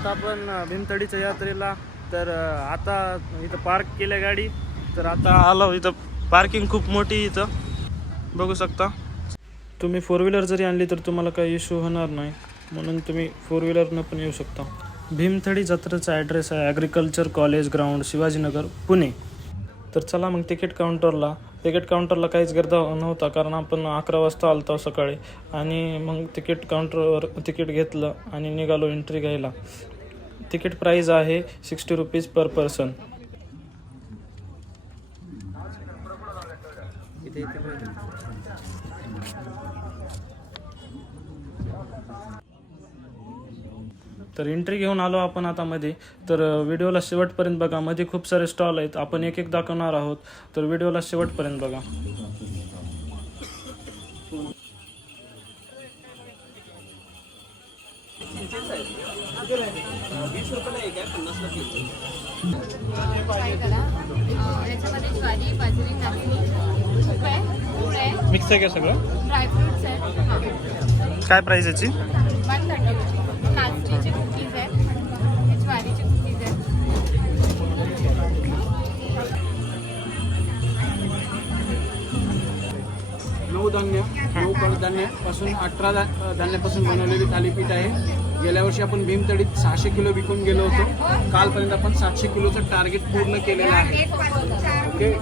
आलात आपण भीमतडीच्या भीमथडीच्या यात्रेला. तर आता इथं पार्क केल्या गाडी. तर आता आलो इथं. पार्किंग खूप मोठी इथं. बघू शकता. तुम्ही फोर व्हीलर जरी आणली तर तुम्हाला काही इश्यू होणार नाही. म्हणून तुम्ही फोर व्हीलरनं पण येऊ शकता. भीमथडी जत्रेचा ॲड्रेस आहे agriculture college ground Shivajinagar Pune. तर चला मग तिकीट काउंटरला तिकीट काउंटरला काहीच गर्दा नव्हता कारण आपण अकरा वाजता आलतो सकाळी. आणि मग तिकीट काउंटरवर तिकीट घेतलं आणि निघालो एंट्री घ्यायला. तिकीट प्राईज आहे सिक्स्टी रुपीज पर पर्सन तर एंट्री घेऊन आलो आपण आता मध्ये. तर व्हिडिओला शेवटपर्यंत बघा. मध्ये खूप सारे स्टॉल आहेत. आपण एक एक दाखवणार आहोत. तर व्हिडिओला शेवटपर्यंत बघा. आहे आहे मिक्स आहे का सगळं? ड्रायफ्रुट्स आहेत हां. काय प्राईज याची? हे नऊ धान्य नऊ कडधान्यापासून अठरा धान्यापासून बनवलेली थालीपीठ आहे. गेल्या वर्षी आपण भीमतडीत सहाशे किलो विकून गेलो होतो. कालपर्यंत आपण सातशे किलोचं टार्गेट पूर्ण केलेलं आहे. Okay.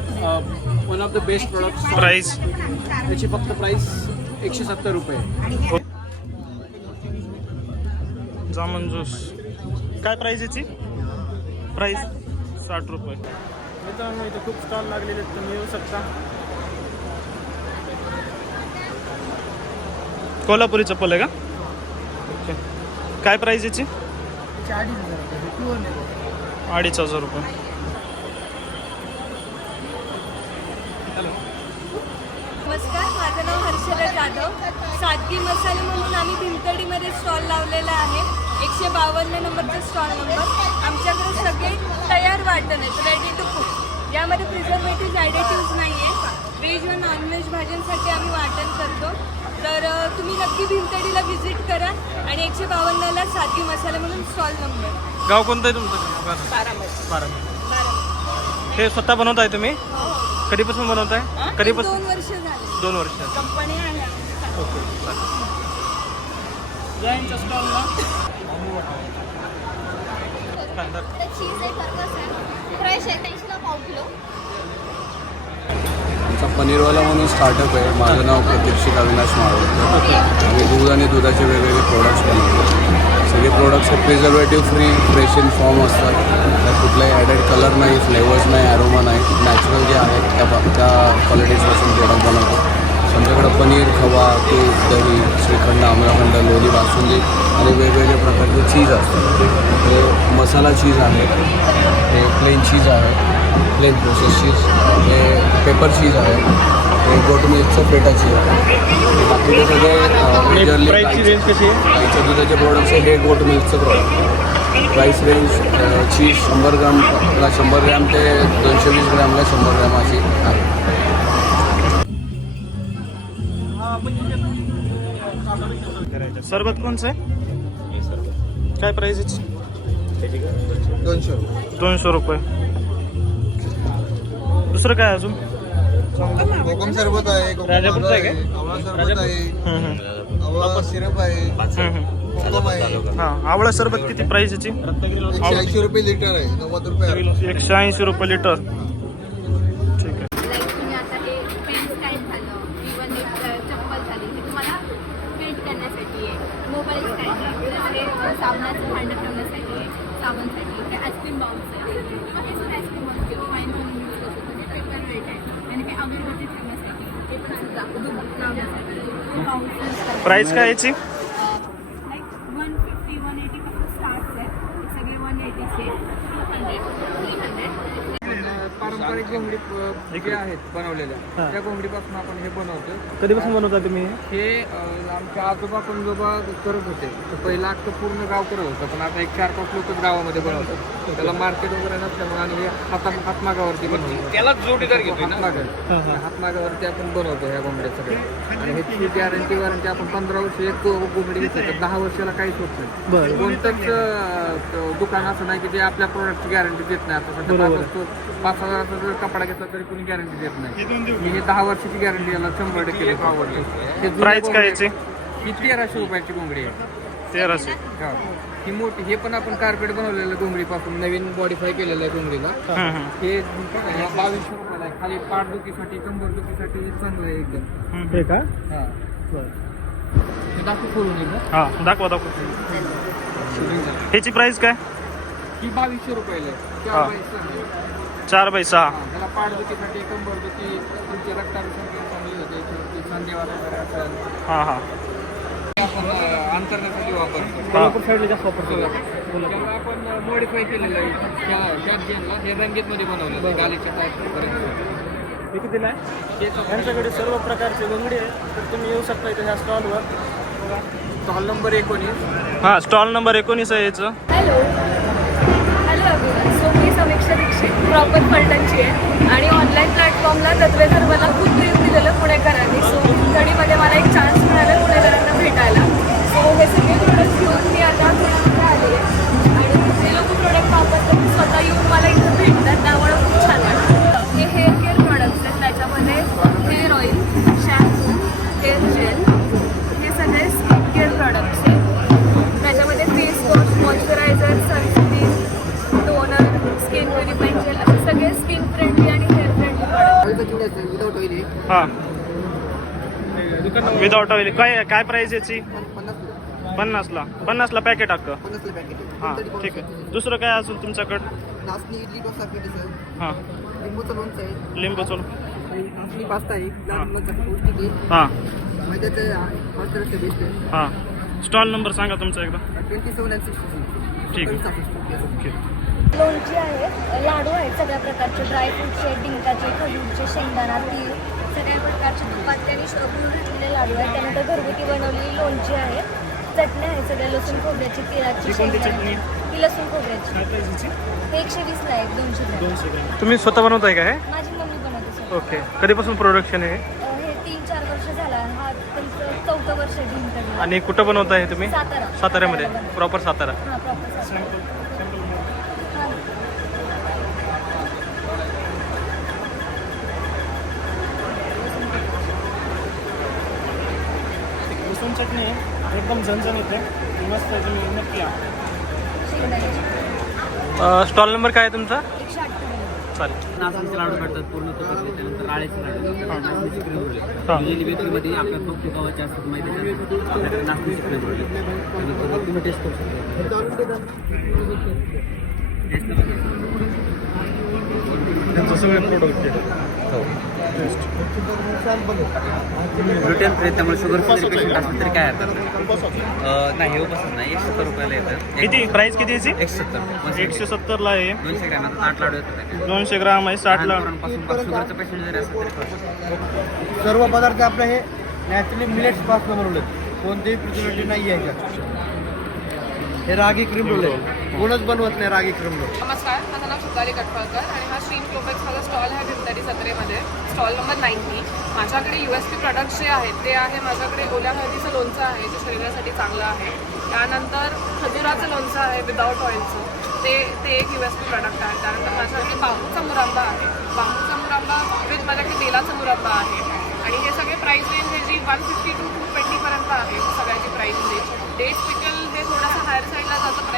One of the best product price त्याची फक्त प्राईस एकशे सत्तर रुपये. जामन ज्यूस काय प्राईस याची? प्राईस साठ रुपये. मित्रांनो इथे खूप स्टॉल लागलेले आहेत तुम्ही येऊ शकता. कोल्हापुरी चप्पल आहे का? ओके. काय प्राईस याची? अडीच हजार रुपये. नमस्कार माझं नाव हर्षला जाधव. सादगी मसाले म्हणून आम्ही भीमतडीमध्ये स्टॉल लावलेला आहे. एकशे बावन्न नंबरचा स्टॉल नंबर आमच्याकडे सगळे तयार वाटण आहेत रेडी टू कुक यामध्ये प्रिझर्वेटिव्ह ॲडिटिव्ह नाही आहे व्हेज व नॉनव्हेज भाज्यांसाठी आम्ही वाटण करतो. तर तुम्ही नक्की भीमतडीला व्हिजिट करा आणि एकशे बावन्नला सादगी मसाला म्हणून स्टॉल नंबर गाव कोणतं आहे तुमचं? बारामती. बारामती. हे स्वतः बनवताय तुम्ही? कधीपासून बनवताय? दोन कधीपासून? वर्ष झाले. दोन वर्ष. कंपनी आहे. ओके. जैनच्या स्टॉलला आमचा पनीरवाला म्हणून स्टार्टअप आहे. माझं नाव प्रतीक्षित अविनाश माळवकर आम्ही दूध आणि दुधाचे वेगवेगळे प्रोडक्ट्स बनवतो. सगळे प्रोडक्ट्स हे preservative free fresh in form असतात. त्यात कुठलाही ॲडेड कलर नाही फ्लेवर्स नाही ॲरोमा नाही. नॅचरल जे आहे त्या त्या क्वालिटीजपासून प्रोडक्ट बनवतो. आमच्याकडं पनीर खवा तूप दही श्रीखंड आम्रखंड लोणी बासुंदी आणि वेगवेगळे प्रकारचे चीज असतात. हे मसाला चीज आहे हे प्लेन चीज आहे प्लेन प्रोसेस चीज हे पेपर चीज आहे हे गोट मिल्कचं पेटा चीज आहे. बाकीचे सगळे गाईच्या दुधाचे प्रोडक्ट्स आहे हे गोट मिल्कचं प्रोडक्ट प्राईस रेंज चीज शंभर ग्रामला शंभर ग्रॅम ते दोनशे वीस ग्रॅमला शंभर ग्रॅम अशी आहे. सरबत कोणचं आहे? काय प्राईस याची? दोनशे दोनशे रुपये. दुसरं काय अजून? कोकम सरबत आहे राजापूरचं आहे? आवळा सरबत आहे. आवळा सिरप आहे हा आवळा सरबत किती प्राईस याची? एकशे ऐंशी रुपये लिटर आहे नव्वद रुपये एकशे ऐंशी रुपये लिटर ठीक आहे लाईक तुम्ही आता हे पेन स्टँड झालं इवन एक चप्पल झाली हे तुम्हाला पेंट करण्यासाठी आहे मोबाईल स्टँड आहे हे साबणाचं भांडं ठेवण्यासाठी साबणसाठी ते आईस्क्रीम बाउलसाठी हे पण आईस्क्रीम असते किंवा वाईन म्हणून यूज करतो. म्हणजे पेपर रेट आहे. आणि ते अगरबत्ती ठेवण्यासाठी ते पण आम्ही दाखवतो. लावण्यासाठी प्राईस काय याची like one fifty one eighty पासून स्टार्ट आहे हे सगळे वन एटीचे हंड्रेड थ्री हंड्रेड पारंपरिक घोंगडी अ, जे आहेत बनवलेल्या हा. त्या घोंगडीपासून आपण हे बनवतो कधीपासून बनवता तुम्ही हे? आमच्या आजोबा पंजोबा करत होते. तर पहिला अख्खं पूर्ण गाव करत होतं पण आता एक चार पाच लोकच गावामध्ये बनवतात. त्याला मार्केट वगैरे नसल्यामुळे आणि हे हाता हातमागावरती बनवतो. त्याला जोडीदार घेतो हातमागा हातमागावरती आपण बनवतो ह्या सगळ्या. आणि ह्याची गॅरंटी वॉरंटी आपण पंधरा वर्ष एक घेतली तर दहा वर्षाला काहीच होत नाही. कोणतंच दुकान असं नाही की जे आपल्या प्रोडक्टची गॅरंटी देत नाही. आता सध्या पाच पाच हजाराचा जर कपडा घेतला तरी कोणी गॅरंटी देत नाही. मी हे दहा वर्षाची गॅरंटी याला शंभर टक्के आवडते हे प्राइस काय याची? घोंगड्या- ही तेराशे रुपयाची घोंगडी आहे. तेराशे. हा. ही मोठी हे पण आपण कार्पेट बनवलेलं घोंगडीपासून नवीन मॉडीफाय केलेलं आहे घोंगडीला हं, हं. हे बावीसशे रुपयाला आहे. खाली पाठदुखीसाठी कंबर दुखीसाठी चांगलं आहे एकदम. हे का? हा. हे दाखवू खोलून एकदा. हा दाखवा दाखवा. ह्याची प्राइस काय? ही बावीसशे रुपयाला आहे. हा. चार बाईस आहे. चार बाय सहा. हा, पाठदुखीसाठी कंबरदुखी तुमच्या रक्ताभिसंधी चांगली होते याच्यावरती सांधेवात वगैरे असेल हां हां. आपण अं, अंतरण्यासाठी वापरतो कोल्हापूर साईडला जास्त वापरतो त्याला आपण मॉडीफाय केलेलं आहे. त्या त्याच जेनला हे रंगीतमध्ये बनवलं गालीच्या टाईपपर्यंत हे कितीला आहे. यांच्याकडे सर्व प्रकारचे घोंगडी आहे तर तुम्ही येऊ शकता इथे ह्या स्टॉलवर स्टॉल नंबर एकोणीस. हां स्टॉल नंबर एकोणीस आहे याचं. हॅलो हॅलो अभिमान सो मी समीक्षा दीक्षित. प्रॉपर फलटणची आहे. स्किन प्युरिफाईंग जेल असे सगळे स्किन फ्रेंडली आणि हेअर फ्रेंडली प्रोडक्ट हां. विदाउट ऑइल काय काय प्राइस याची? पन्नासला. पन्नासला पॅकेट अख्खं हां ठीक आहे. दुसरं काय असेल तुमच्याकडं? नाचणी इडली डोसा हां. लिंबूचं लोणचं आहे. लिंबूचं आणि नाचणी पास्ता आहे. हा. पौष्टिक आहे. हां. मैद्याचं बेस्ट हां स्टॉल नंबर सांगा तुमचा एकदा. ट्वेंटी सेवन अँड सिक्स्टी ठीक आहे. ओके. लोणची आहे लाडू आहेत सगळ्या प्रकारचे ड्रायफ्रूटचे डिंकाचे खजूरचे शेंगदाणा तीळ सगळ्या प्रकारचे तुपात आणि गुळ घातलेले लाडू आहेत. त्यानंतर घरगुती बनवलेली लोणची आहे चटण्या आहे सगळ्या लसूण खोबऱ्याची तिळाची ही चटणी? शेंगदाण्याची ही लसूण खोबऱ्याची. हे एकशे वीसला आहे दोनशे तुम्ही स्वतः बनवताय का हे? माझी मम्मी बनवते ओके. कधीपासून प्रोडक्शन आहे आणि कुठं बनवताय हे तुम्ही? सातारा. साताऱ्यामध्ये. प्रॉपर सातारा. बनवते. प्रॉपर सातारा. लसूण चटणी आहे. एकदम झणझण येते मस्त आहे तुम्ही नक्की स्टॉल नंबर काय आहे तुमचा? चालेल. नाचणीचे लाडू करतात पूर्ण तुपातले त्यानंतर राळ्याचे लाडू नाचणीचे क्रीम रोल हा. बेकरीमध्ये आपल्या खूप तुपावाचे असतात माहिती आपल्याकडे नाचणीचे क्रीम त्यानंतर तुम्ही टेस्ट करू शकता. त्यांचं सगळे प्रोडक्ट ग्लुटेन फ्री त्यामुळे शुगर फ्री पेशंट असलं तरी काय हरकत नाही. नाही हे बसत नाही. एकशे सत्तर रुपयाला येतं. किती? प्राइस किती याची? एकशे सत्तर. एकशे सत्तरला आहे. दोनशे ग्रॅमात आठ लाडू येतात. दोनशे ग्राम आहे साठला लहान पोरांपासून शुगरचं पेशंट जरी असलं तरी. सर्व पदार्थ आपले हे नॅचरली मिलेट्सपासून बनवले कोणतेही प्रिझर्वेटिव्ह नाही आहे ह्याच्यात हे रागी क्रीम रोल आहे कोणच बनवत नाही रागी क्रीम रोल नमस्कार माझं नाव सुताली कटफळकर आणि हा श्रीन क्लोबेक्स माझा स्टॉल आहे भिमतडी सत्रेमध्ये. Stall number ninety. माझ्याकडे यू एस पी प्रोडक्ट्स जे आहेत ते आहे माझ्याकडे ओल्या हळदीचं लोणचं आहे जे शरीरासाठी चांगलं आहे. त्यानंतर खजुराचं लोणचं आहे विदाऊट ऑइलचं ते ते एक यू एस पी प्रोडक्ट आहे. त्यानंतर माझ्याकडे बांबूचा मुरांबा आहे. बांबूचा मुरांबा विथ माझ्याकडे तेलाचा मुरांबा आहे. आणि हे सगळे प्राईस रेंज हे जी वन फिफ्टी टू टू ट्वेंटीपर्यंत आहे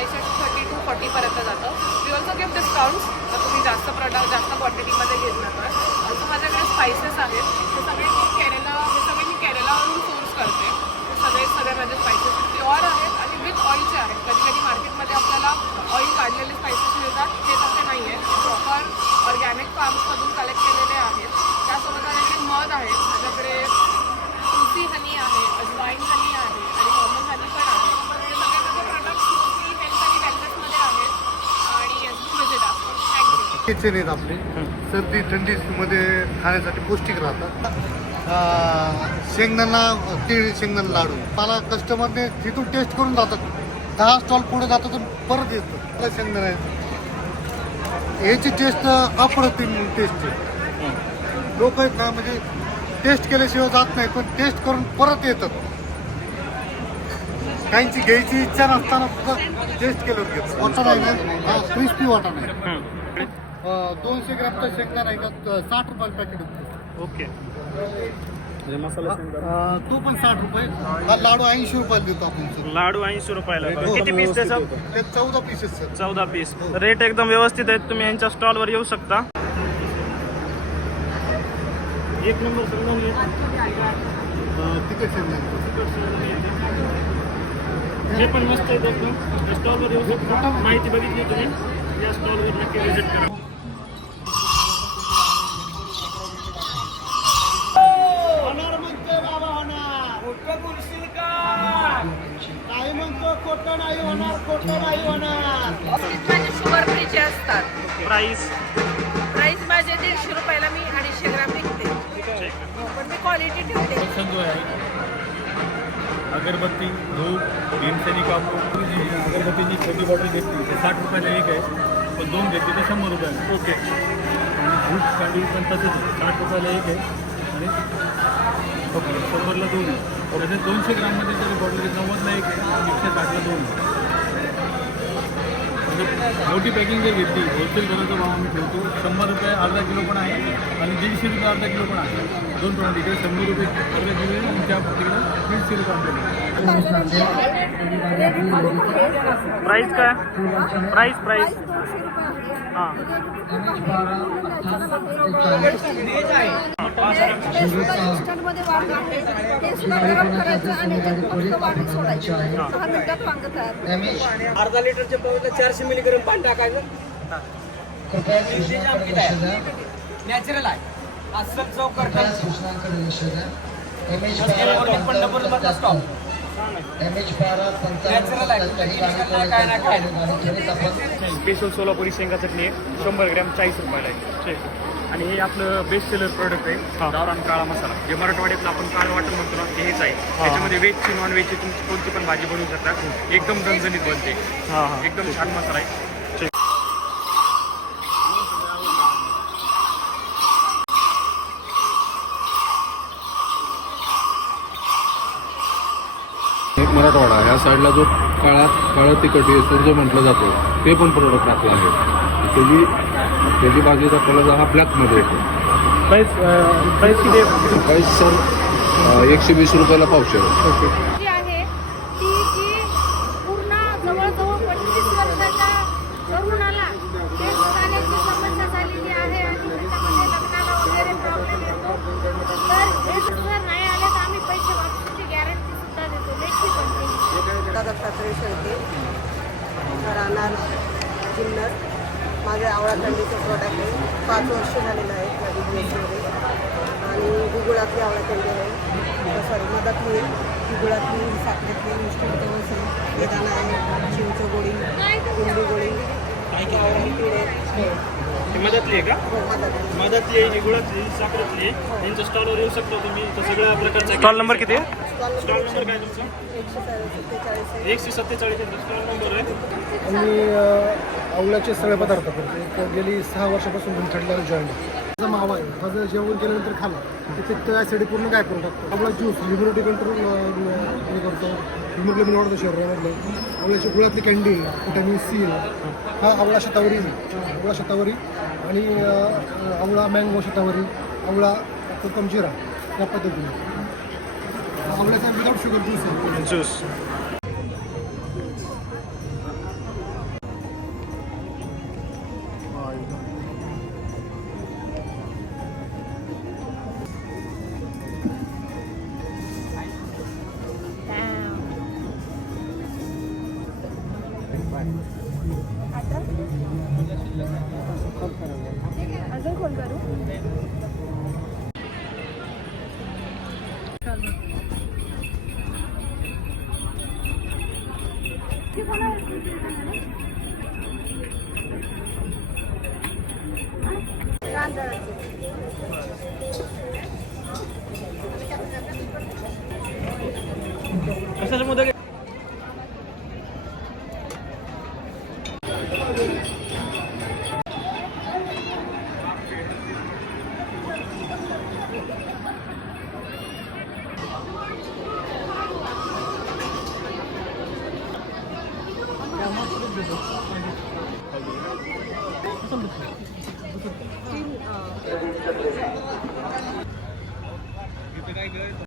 साईडला थर्टी टू फोर्टीपर्यंत जातं. वी ऑल्सो गिव्ह डिस्काउंट्स जर तुम्ही जास्त प्रोडक्ट जास्त क्वांटिटीमध्ये घेतलं तर. ऑल्सो माझ्याकडे स्पायसेस आहेत. ते सगळे मी केरला हे सगळे मी केरलावरून सोर्स करते. ते सगळे सगळे माझे स्पायसेस प्युअर आहेत आणि विथ ऑइलचे आहेत. कधी कधी मार्केटमध्ये आपल्याला ऑइल काढलेले स्पायसेस मिळतात. ते तसे नाही आहेत. प्रॉपर ऑर्गॅनिक फार्म्समधून कलेक्ट केलेले आहेत. त्यासोबत माझ्याकडे मध आहे. माझ्याकडे किचन आहेत आपले. सर्दी थंडीमध्ये खाण्यासाठी पौष्टिक राहतात. शेंगदाणा तीळ शेंगदाणा लाडू. मला कस्टमरने तिथून टेस्ट करून जातात दहा स्टॉल पुढे जातात परत येतात. मला शेंगदाणा आहे. याची टेस्ट अप्रतिम टेस्ट आहे. लोक आहेत ना म्हणजे टेस्ट केल्याशिवाय जात नाही पण टेस्ट करून परत येतात. काहींची घ्यायची इच्छा नसताना सुद्धा टेस्ट केलं घेतात. वाटा नाही क्रिस्पी वाटा नाही. दोनशे ग्रॅमचा शेंगदाणा आहे ना साठ रुपयाला पॅकेट होतं. ओके. अं, तो पण साठ रुपये. हा लाडू ऐंशी रुपयाला देतो आपण लाडू ऐंशी रुपयाला हो. किती पीस त्याचं? चौदा पीसेस सर चौदा पीस रेट एकदम व्यवस्थित आहेत. तुम्ही यांच्या स्टॉलवर येऊ शकता. एक नंबर शेंगदाणा हे पण मस्त आहेत एकदम. स्टॉलवर येऊ शकता. माहिती बघितली तुम्ही. या स्टॉलवर नक्की व्हिजिट करा. असतात प्राईस प्राईस माझे दीडशे रुपयाला मी अडीचशे ग्राम विकते. पण मी क्वालिटी ठेवते. जो आहे. अगरबत्ती धूप भीमसेनी कापूर. जी अगरबत्तीची छोटी बॉटल घेतली ते साठ रुपयाला एक आहे. पण दोन घेतली तर शंभर रुपयाला. ओके आणि धूप कांडी पण तसंच आहे. साठ रुपयाला एक आहे. आणि ओके शंभरला दोन आहे. तसेच दोनशे ग्राममध्ये जरी बॉटल घेतली नव्वदला एक आहे. आणि एकशे साठला दोन आहे. मोठी पॅकिंग जर घेतली होलसेल दराचा भाव आम्ही ठेवतो. शंभर रुपये अर्धा किलो पण आहे आणि दीडशे रुपये अर्धा किलो पण आहे. दोन प्रमाण तिकडे शंभर रुपये अर्धा किलो आहे आणि त्या तिकडे दीडशे रुपये आपल्याकडे प्राईस काय? प्राईस प्राईस हाँ. इन्स्टंटमध्ये वाढ आहे. ते सुद्धा गरम करायचं आणि ते फक्त वाढून सोडायचं. दहा मिनिटात वांग तयार. अर्धा लिटरच्या पावडर चारशे मिलीग्राम पाणी टाकायचं. नॅचरल आहे? अस्सल करतात पंढरपूर मधला स्टॉप स्पेशल सोलापुरी शेंगा चटणी आहे. शंभर ग्रॅम चाळीस रुपयाला आहे. आणि हे आपलं बेस्ट सेलर प्रोडक्ट आहे गावरान काळा मसाला. जे मराठवाड्यातलं आपण काळं वाटण म्हणतो ना ते हेच आहे. त्याच्यामध्ये व्हेजची नॉन व्हेजची तुम्ही कोणती पण भाजी बनवू शकता. एकदम झणझणीत बनते. एकदम छान मसाला आहे. एक मराठवाडा ह्या साईडला जो काळा काळा तिखट येसूर जो म्हटलं जातो ते पण प्रोडक्ट आपलं आहे. त्याची त्याची बाजूचा कलर हा ब्लॅकमध्ये येतो प्राईस प्राईस किती आहे? प्राईस सर एकशे वीस रुपयाला पावशेर आहे. मधातली आहे का? हो, मधातली आहे गुळातली साखरेतली आहे. यांच्या स्टॉलवर येऊ शकता तुम्ही. इथं सगळ्या प्रकारचा स्टॉल नंबर किती आहे? स्टॉल नंबर काय तुमचा? एकशे सत्तेचाळीस आहे. एकशे सत्तेचाळीस स्टॉल नंबर आहे आणि आवळ्याचे सगळे पदार्थ करतो. एक गेली सहा वर्षापासून गुंठडल्याला जॉईन माझा मावा आहे. माझं जेवण केल्यानंतर खाल्लं ते पित्त ॲसिडी पूर्ण काय करून टाकतो? आपला ज्यूस इम्युनिटी कंट्रोल हे करतो. हिमोग्लोबिन वाढतो शरीरामधलं. आवळ्याची गुळातली कॅन्डी व्हिटॅमिन सी हा आवळा शतावरी आवळा शतावरी आणि अं, आवळा मँगो शतावरी आवळा कोकम जिरा या पद्धतीने आवळ्याचा विदाउट शुगर ज्यूस आहे ज्यूस आता अजून फोन करू कशाला